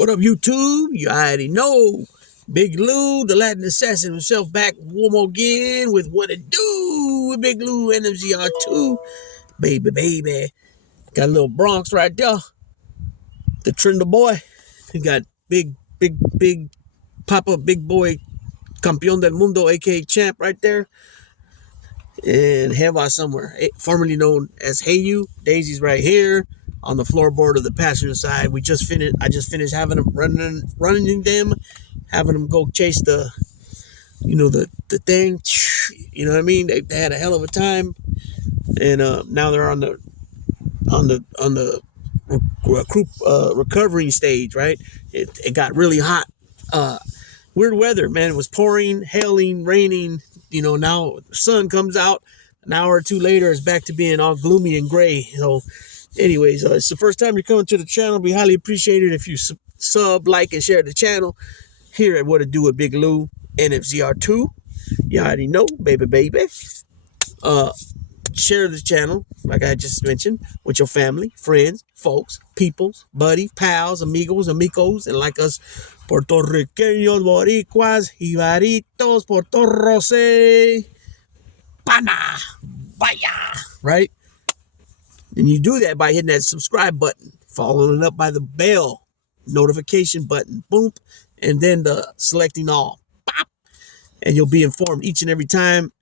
What up, YouTube? You already know. Big Lou, the Latin assassin himself, back one more again with what it do with Big Lou and MZR2. Baby. Got a little Bronx right there. The Trindle boy. He got big Papa, big boy, Campeón del Mundo, aka Champ right there. And Heva somewhere, formerly known as Hey You. Daisy's right here on the floorboard of the passenger side. I just finished having them running them, having them go chase the thing. You know what I mean? They had a hell of a time, and now they're on the recovering stage. Right? It got really hot. Weird weather, man. It was pouring, hailing, raining. You know, now the sun comes out. An hour or two later, it's back to being all gloomy and gray. So, anyways, it's the first time you're coming to the channel. We highly appreciate it if you sub, like, and share the channel here at What It Do with Big Lou and FZR2. You already know, baby. Share the channel, like I just mentioned, with your family, friends, folks, peoples, buddies, pals, amigos, and like us, Puertorriqueños, Boricuas, Jibaritos, Portorrose, Pana, Vaya, right? And you do that by hitting that subscribe button, following it up by the bell notification button, boom, and then the selecting all, pop, and you'll be informed each and every time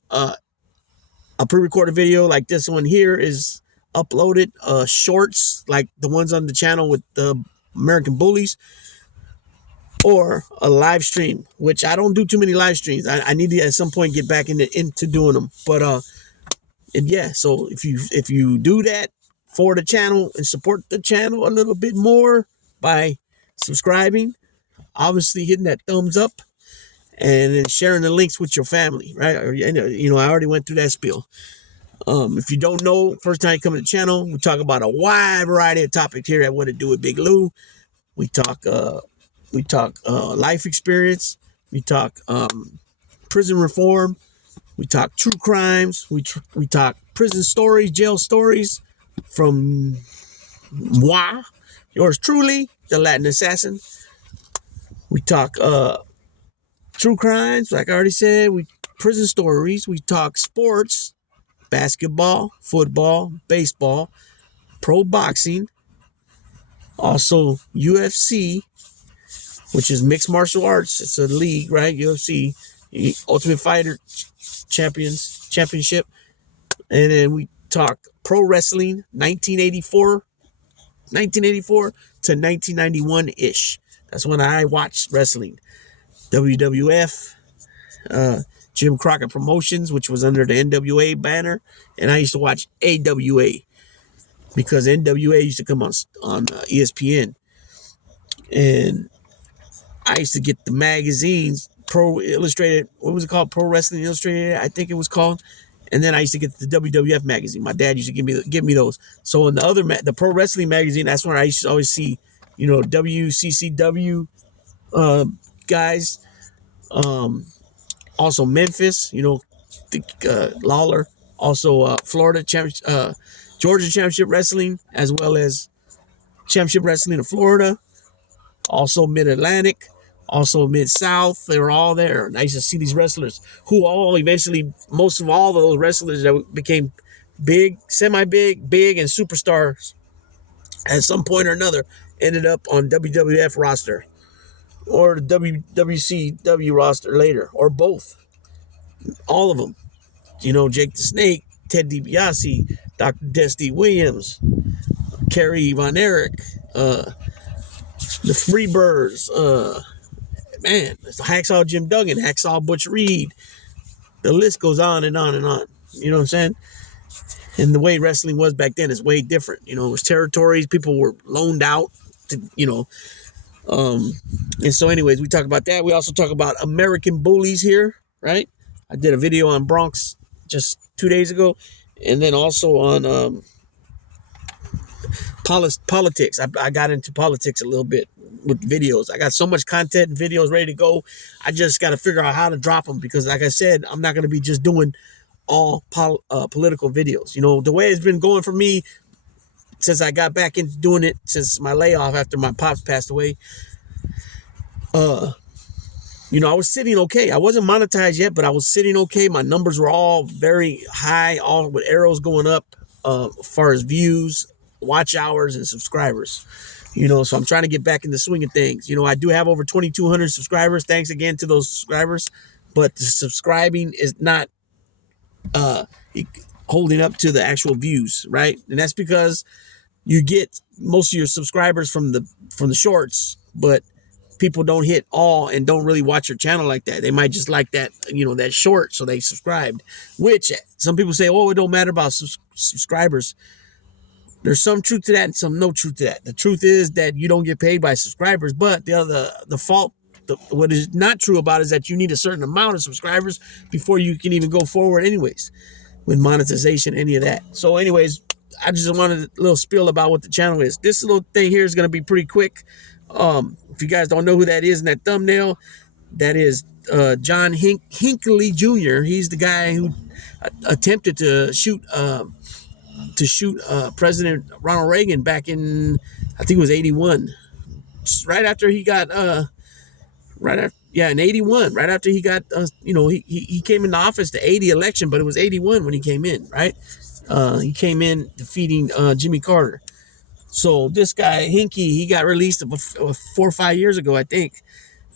a pre-recorded video like this one here is uploaded. Shorts like the ones on the channel with the American Bullies, or a live stream, which I don't do too many live streams. I need to at some point get back into doing them. But and yeah, so if you do that for the channel and support the channel a little bit more by subscribing, obviously hitting that thumbs up, and then sharing the links with your family, right? Or, you know, I already went through that spiel. If you don't know, first time you come to the channel, we talk about a wide variety of topics here at What It Do with Big Lou. We talk life experience. We talk prison reform. We talk true crimes. We talk prison stories, jail stories from moi, yours truly, the Latin assassin. We talk true crimes, like I already said. We prison stories. We talk sports, basketball, football, baseball, pro boxing, also UFC, which is mixed martial arts. It's a league, right? UFC, Ultimate Fighter Championship. And then we talk pro wrestling, 1984 to 1991-ish. That's when I watched wrestling. WWF, Jim Crockett Promotions, which was under the NWA banner. And I used to watch AWA because NWA used to come on ESPN. And I used to get the magazines, Pro Illustrated, what was it called? Pro Wrestling Illustrated, I think it was called. And then I used to get the WWF magazine. My dad used to give me those. So in the Pro Wrestling magazine, that's where I used to always see, WCCW guys. Also Memphis, Lawler. Also Florida Georgia Championship Wrestling, as well as Championship Wrestling in Florida. Also Mid-Atlantic. Also Mid-South, they were all there. And I used to see these wrestlers who most of all of those wrestlers that became big, semi-big, big, and superstars at some point or another ended up on WWF roster or the WCW roster later, or both. All of them. Jake the Snake, Ted DiBiase, Dr. Dusty Williams, Kerry Von Erich, the Freebirds, Hacksaw Jim Duggan, Hacksaw Butch Reed. The list goes on and on and on. You know what I'm saying? And the way wrestling was back then is way different. It was territories. People were loaned out to, and so anyways, we talk about that. We also talk about American Bullies here, right? I did a video on Bronx just 2 days ago. And then also on politics. I got into politics a little bit with videos. I got so much content and videos ready to go. I just got to figure out how to drop them because, like I said, I'm not going to be just doing all political videos. The way it's been going for me since I got back into doing it, since my layoff after my pops passed away, I was sitting okay. I wasn't monetized yet, but I was sitting okay. My numbers were all very high, all with arrows going up, as far as views, watch hours, and subscribers. So I'm trying to get back in the swing of things. I do have over 2,200 subscribers. Thanks again to those subscribers. But the subscribing is not uh, holding up to the actual views, right? And that's because you get most of your subscribers from the shorts, but people don't hit all and don't really watch your channel like that. They might just like that, that short, so they subscribed. Which some people say, oh, it don't matter about subscribers. There's some truth to that and some no truth to that. The truth is that you don't get paid by subscribers, but the fault, what is not true about it is that you need a certain amount of subscribers before you can even go forward anyways with monetization, any of that. So anyways, I just wanted a little spiel about what the channel is. This little thing here is going to be pretty quick. If you guys don't know who that is in that thumbnail, that is John Hinckley Jr. He's the guy who attempted to shoot President Ronald Reagan back in, I think it was 81, right after he got in 81, right after he got he came into office, the 80 election, but it was 81 when he came in, right? He came in defeating Jimmy Carter. So this guy Hinky, he got released 4 or 5 years ago, I think.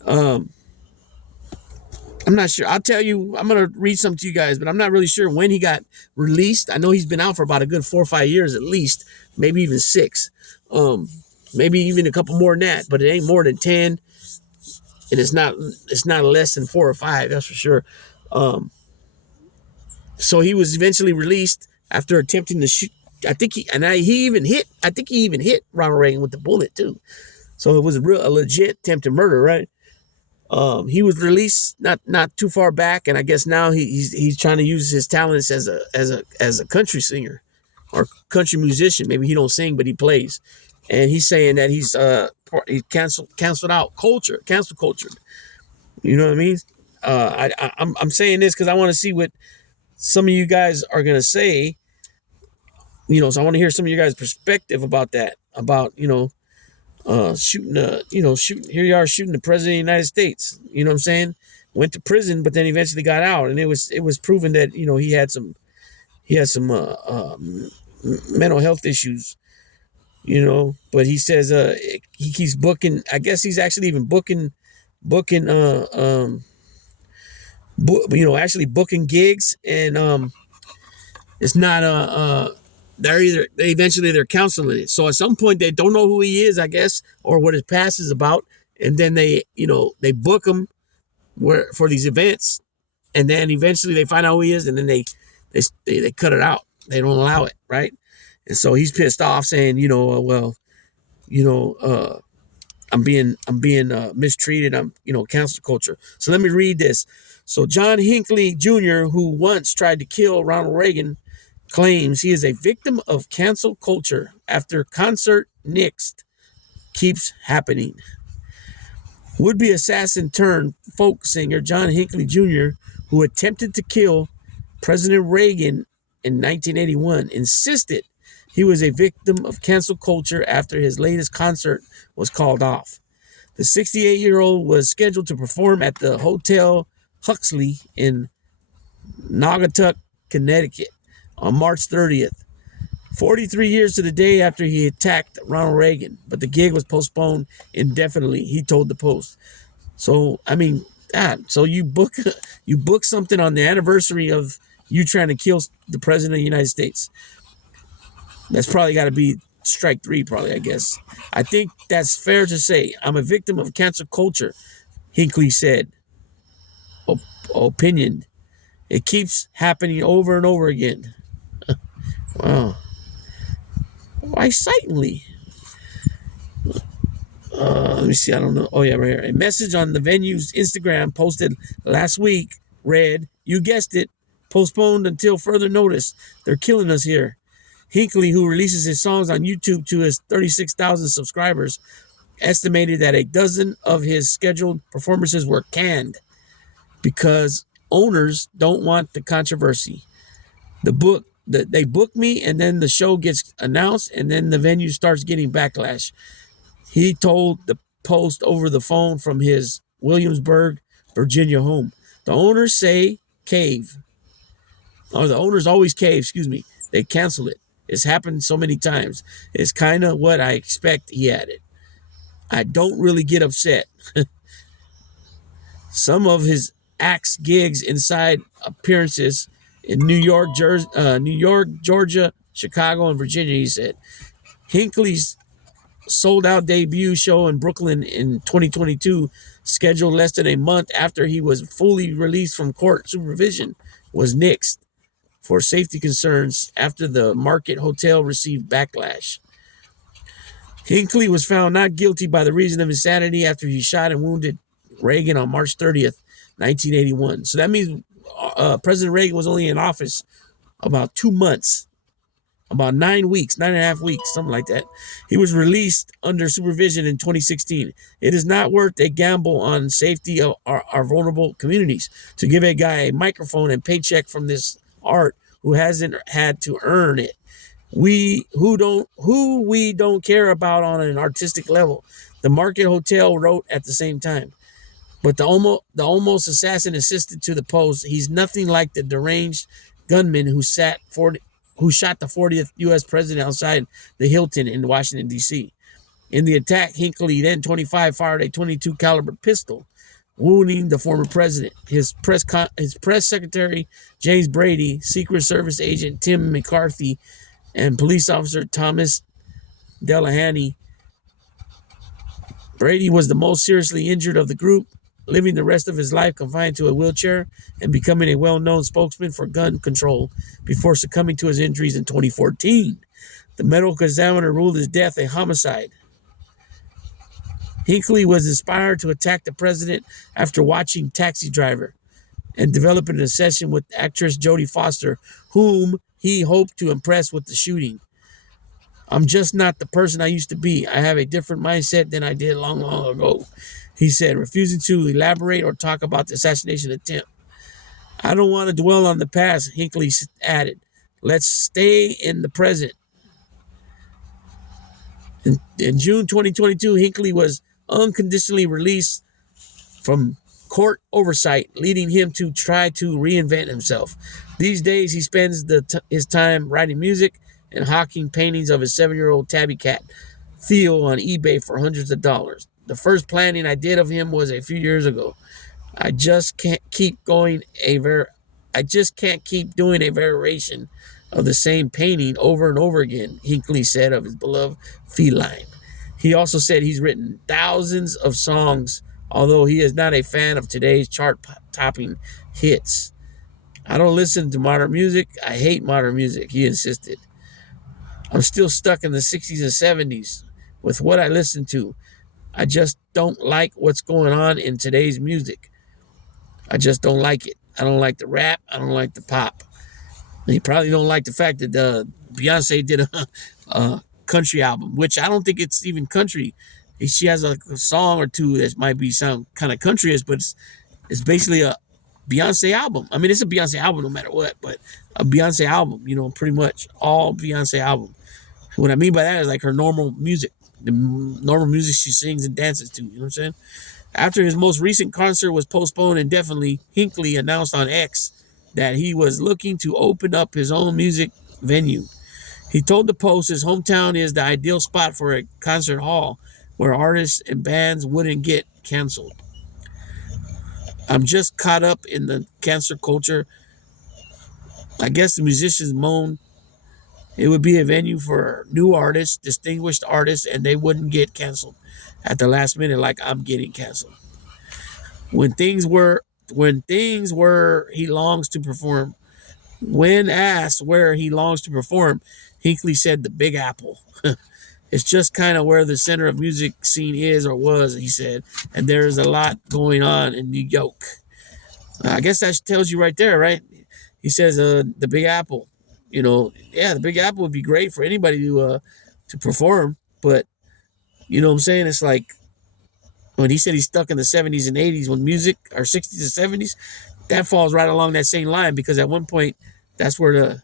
I'm not sure. I'll tell you, I'm going to read some to you guys, but I'm not really sure when he got released. I know he's been out for about a good 4 or 5 years at least, maybe even 6. Maybe even a couple more than that, but it ain't more than 10. And it's not less than 4 or 5, that's for sure. So he was eventually released after attempting to shoot. I think he even hit Ronald Reagan with the bullet too. So it was a legit attempted murder, right? He was released not too far back, and I guess now he's trying to use his talents as a country singer or country musician. Maybe he don't sing, but he plays, and he's saying that he canceled out cancel culture. You know what I mean? I'm saying this because I want to see what some of you guys are gonna say. So I want to hear some of you guys' perspective about that. About shooting here you are shooting the president of the United States. You know what I'm saying? Went to prison, but then eventually got out, and it was proven that he had some mental health issues. But he says he keeps booking. I guess he's actually even booking actually booking gigs, and it's not they're counseling it. So at some point they don't know who he is, I guess, or what his past is about, and then they book him for these events, and then eventually they find out who he is, and then they cut it out. They don't allow it, right? And so he's pissed off, saying, I'm being mistreated. I'm cancel culture. So let me read this. So John Hinckley Jr., who once tried to kill Ronald Reagan, claims he is a victim of cancel culture after concert nixed keeps happening. Would-be assassin turned folk singer John Hinckley Jr., who attempted to kill President Reagan in 1981, insisted he was a victim of cancel culture after his latest concert was called off. The 68-year-old was scheduled to perform at the Hotel Huxley in Naugatuck, Connecticut on March 30th, 43 years to the day after he attacked Ronald Reagan, but the gig was postponed indefinitely, he told the Post. So, I mean, so you book something on the anniversary of you trying to kill the president of the United States. That's probably got to be strike 3, probably, I guess. I think that's fair to say. I'm a victim of cancel culture, Hinckley said. Opinion. It keeps happening over and over again. Wow. Why excitingly? Let me see. I don't know. Oh, yeah, right here. A message on the venue's Instagram posted last week read, "You guessed it, postponed until further notice. They're killing us here." Hinckley, who releases his songs on YouTube to his 36,000 subscribers, estimated that a dozen of his scheduled performances were canned because owners don't want the controversy. They book me, and then the show gets announced, and then the venue starts getting backlash. He told the post over the phone from his Williamsburg, Virginia home. The owners say cave. Or the owners always cave, excuse me. They cancel it. It's happened so many times. It's kind of what I expect, he added. I don't really get upset. Some of his acts gigs inside appearances in New York, Georgia, Chicago, and Virginia, he said. Hinckley's sold-out debut show in Brooklyn in 2022, scheduled less than a month after he was fully released from court supervision, was nixed for safety concerns after the Market Hotel received backlash. Hinckley was found not guilty by the reason of insanity after he shot and wounded Reagan on March 30th, 1981. So that means President Reagan was only in office about 2 months, about 9 weeks, 9.5 weeks, something like that. He was released under supervision in 2016. It is not worth a gamble on safety of our vulnerable communities to give a guy a microphone and paycheck from this art who hasn't had to earn it. We don't care about on an artistic level. The Market Hotel wrote at the same time. But the almost assassin insisted to the Post, he's nothing like the deranged gunman who shot the 40th U.S. president outside the Hilton in Washington, D.C. In the attack, Hinckley, then 25, fired a .22 caliber pistol, wounding the former president. His press secretary, James Brady, Secret Service agent Tim McCarthy, and police officer Thomas Delahanty. Brady was the most seriously injured of the group, living the rest of his life confined to a wheelchair and becoming a well-known spokesman for gun control before succumbing to his injuries in 2014. The medical examiner ruled his death a homicide. Hinckley was inspired to attack the president after watching Taxi Driver and developing an obsession with actress Jodie Foster, whom he hoped to impress with the shooting. I'm just not the person I used to be. I have a different mindset than I did long, long ago, he said, refusing to elaborate or talk about the assassination attempt. I don't want to dwell on the past, Hinckley added. Let's stay in the present. In June 2022, Hinckley was unconditionally released from court oversight, leading him to try to reinvent himself. These days, he spends his time writing music and hawking paintings of his 7-year-old tabby cat, Theo, on eBay for hundreds of dollars. The first planting I did of him was a few years ago. I just can't keep doing a variation of the same painting over and over again, Hinckley said of his beloved feline. He also said he's written thousands of songs, although he is not a fan of today's chart-topping hits. I don't listen to modern music. I hate modern music, he insisted. I'm still stuck in the 60s and 70s with what I listen to. I just don't like what's going on in today's music. I just don't like it. I don't like the rap. I don't like the pop. And you probably don't like the fact that Beyonce did a country album, which I don't think it's even country. She has a song or two that might be sound kind of countryish, but it's basically a Beyonce album. I mean, it's a Beyonce album no matter what, but a Beyonce album, pretty much all Beyonce album. What I mean by that is like her normal music, the normal music she sings and dances to, you know what I'm saying? After his most recent concert was postponed indefinitely, Hinckley announced on X that he was looking to open up his own music venue. He told the Post his hometown is the ideal spot for a concert hall where artists and bands wouldn't get canceled. I'm just caught up in the cancer culture. I guess the musicians moan. It would be a venue for new artists, distinguished artists, and they wouldn't get canceled at the last minute like I'm getting canceled. When things were, he longs to perform. When asked where he longs to perform, Hinckley said the Big Apple. It's just kind of where the center of music scene is or was, he said, and there's a lot going on in New York. I guess that tells you right there, right? He says the Big Apple. The Big Apple would be great for anybody to perform, but you know what I'm saying? It's like when he said he's stuck in the 70s and 80s when music, or 60s and 70s, that falls right along that same line because at one point, that's where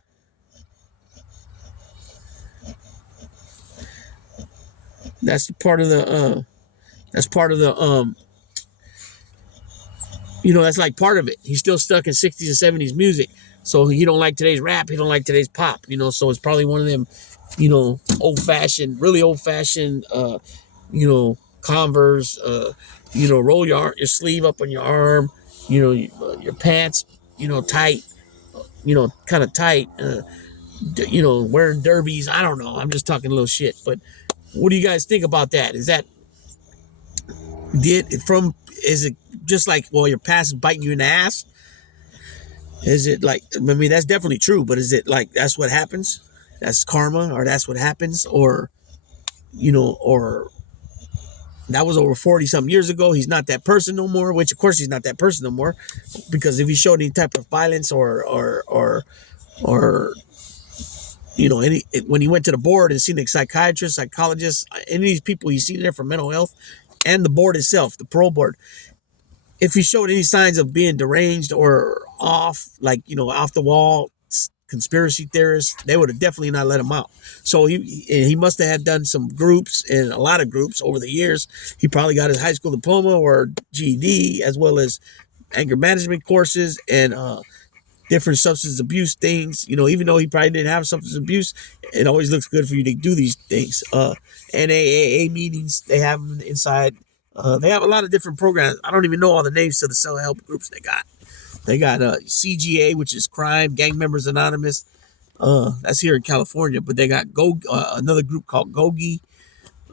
that's part of the That's part of the that's like part of it. He's still stuck in 60s and 70s music. So he don't like today's rap. He don't like today's pop. So it's probably one of them, really old fashioned, Converse. Roll your sleeve up on your arm. Your pants, tight. Kind of tight. Wearing derbies. I don't know. I'm just talking a little shit. But what do you guys think about that? Is it just like, well, your past is biting you in the ass? Is it like, I mean, that's definitely true, but is it like that's what happens? That's karma, or that's what happens, or that was over 40 something years ago. He's not that person no more, which of course he's not that person no more, because if he showed any type of violence or when he went to the board and seen the psychiatrist, psychologist, any of these people he's seen there for mental health, and the board itself, the parole board, if he showed any signs of being deranged or off, like, off the wall, conspiracy theorists, they would have definitely not let him out. So he must have had done some groups, and a lot of groups over the years. He probably got his high school diploma or GED, as well as anger management courses and different substance abuse things. Even though he probably didn't have substance abuse, it always looks good for you to do these things. NAAA meetings, they have them inside. They have a lot of different programs. I don't even know all the names of the self-help groups they got. They got CGA, which is Crime Gang Members Anonymous. That's here in California. But they got another group called GOGI.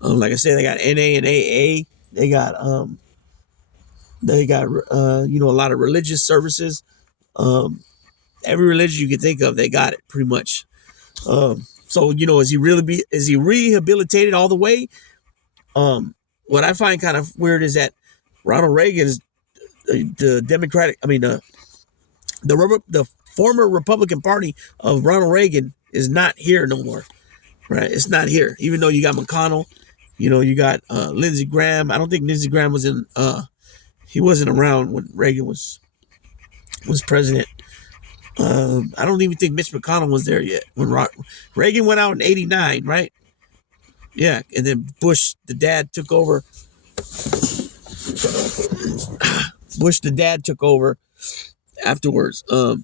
Like I said, they got NA and AA. They got a lot of religious services. Every religion you can think of, they got it pretty much. So is he rehabilitated all the way? What I find kind of weird is that Ronald Reagan is the former Republican Party of Ronald Reagan is not here no more, right? It's not here. Even though you got McConnell, you got Lindsey Graham. I don't think Lindsey Graham was he wasn't around when Reagan was president. I don't even think Mitch McConnell was there yet when Reagan went out in '89, right? Yeah, and then Bush, the dad, took over. Bush, the dad, took over afterwards. So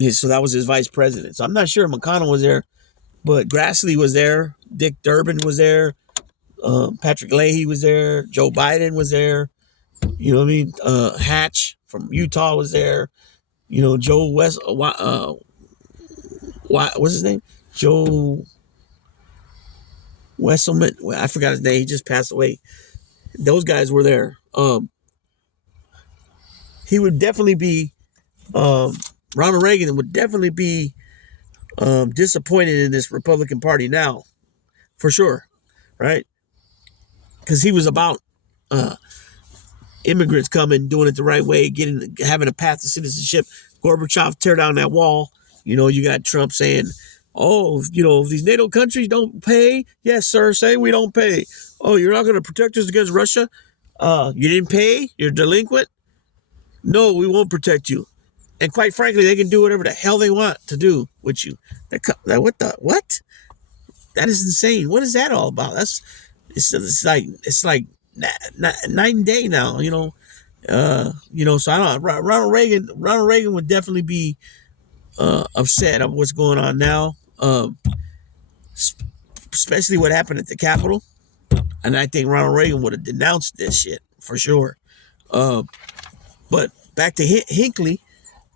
that was his vice president. So I'm not sure McConnell was there, but Grassley was there. Dick Durbin was there. Patrick Leahy was there. Joe Biden was there. You know what I mean? Hatch from Utah was there. Joe West. What's his name? Joe Wesselman. I forgot his name. He just passed away. Those guys were there. He would definitely be. Ronald Reagan would definitely be disappointed in this Republican Party now, for sure, right? Because he was about immigrants coming, doing it the right way, having a path to citizenship. Gorbachev, tear down that wall. You got Trump saying, "Oh, these NATO countries don't pay." Yes, sir. Say we don't pay. Oh, you're not going to protect us against Russia? You didn't pay? You're delinquent? No, we won't protect you. And quite frankly, they can do whatever the hell they want to do with you. What? That is insane. What is that all about? It's like night and day now. So I don't know. Ronald Reagan would definitely be upset of what's going on now, especially what happened at the Capitol. And I think Ronald Reagan would have denounced this shit for sure. But back to Hinckley.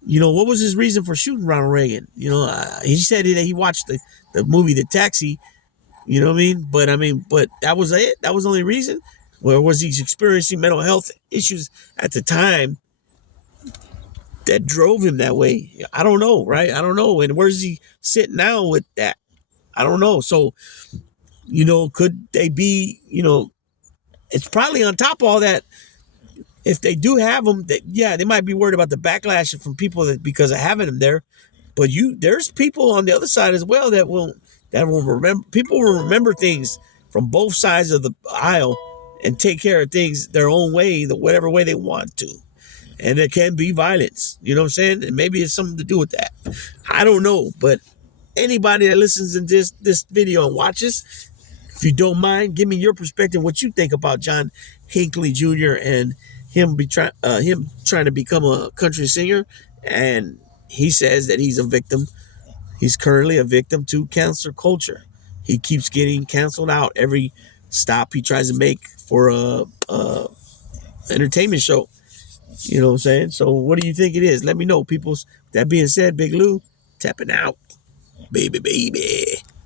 What was his reason for shooting Ronald Reagan? He said that he watched the movie The Taxi. You know what I mean? But that was it. That was the only reason. Or was he experiencing mental health issues at the time that drove him that way? I don't know, right? I don't know. And where's he sitting now with that? I don't know. So, could they be, it's probably on top of all that. If they do have them, they might be worried about the backlash from people because of having them there. But there's people on the other side as well that will remember. People will remember things from both sides of the aisle and take care of things their own way, whatever way they want to. And there can be violence. You know what I'm saying? And maybe it's something to do with that. I don't know. But anybody that listens to this video and watches, If you don't mind, give me your perspective. What you think about John Hinckley Jr. and him trying to become a country singer, and he says that he's a victim. He's currently a victim to cancel culture. He keeps getting canceled out every stop he tries to make for a entertainment show. You know what I'm saying? So what do you think it is? Let me know, peoples. That being said, Big Lou, tapping out. Baby, baby.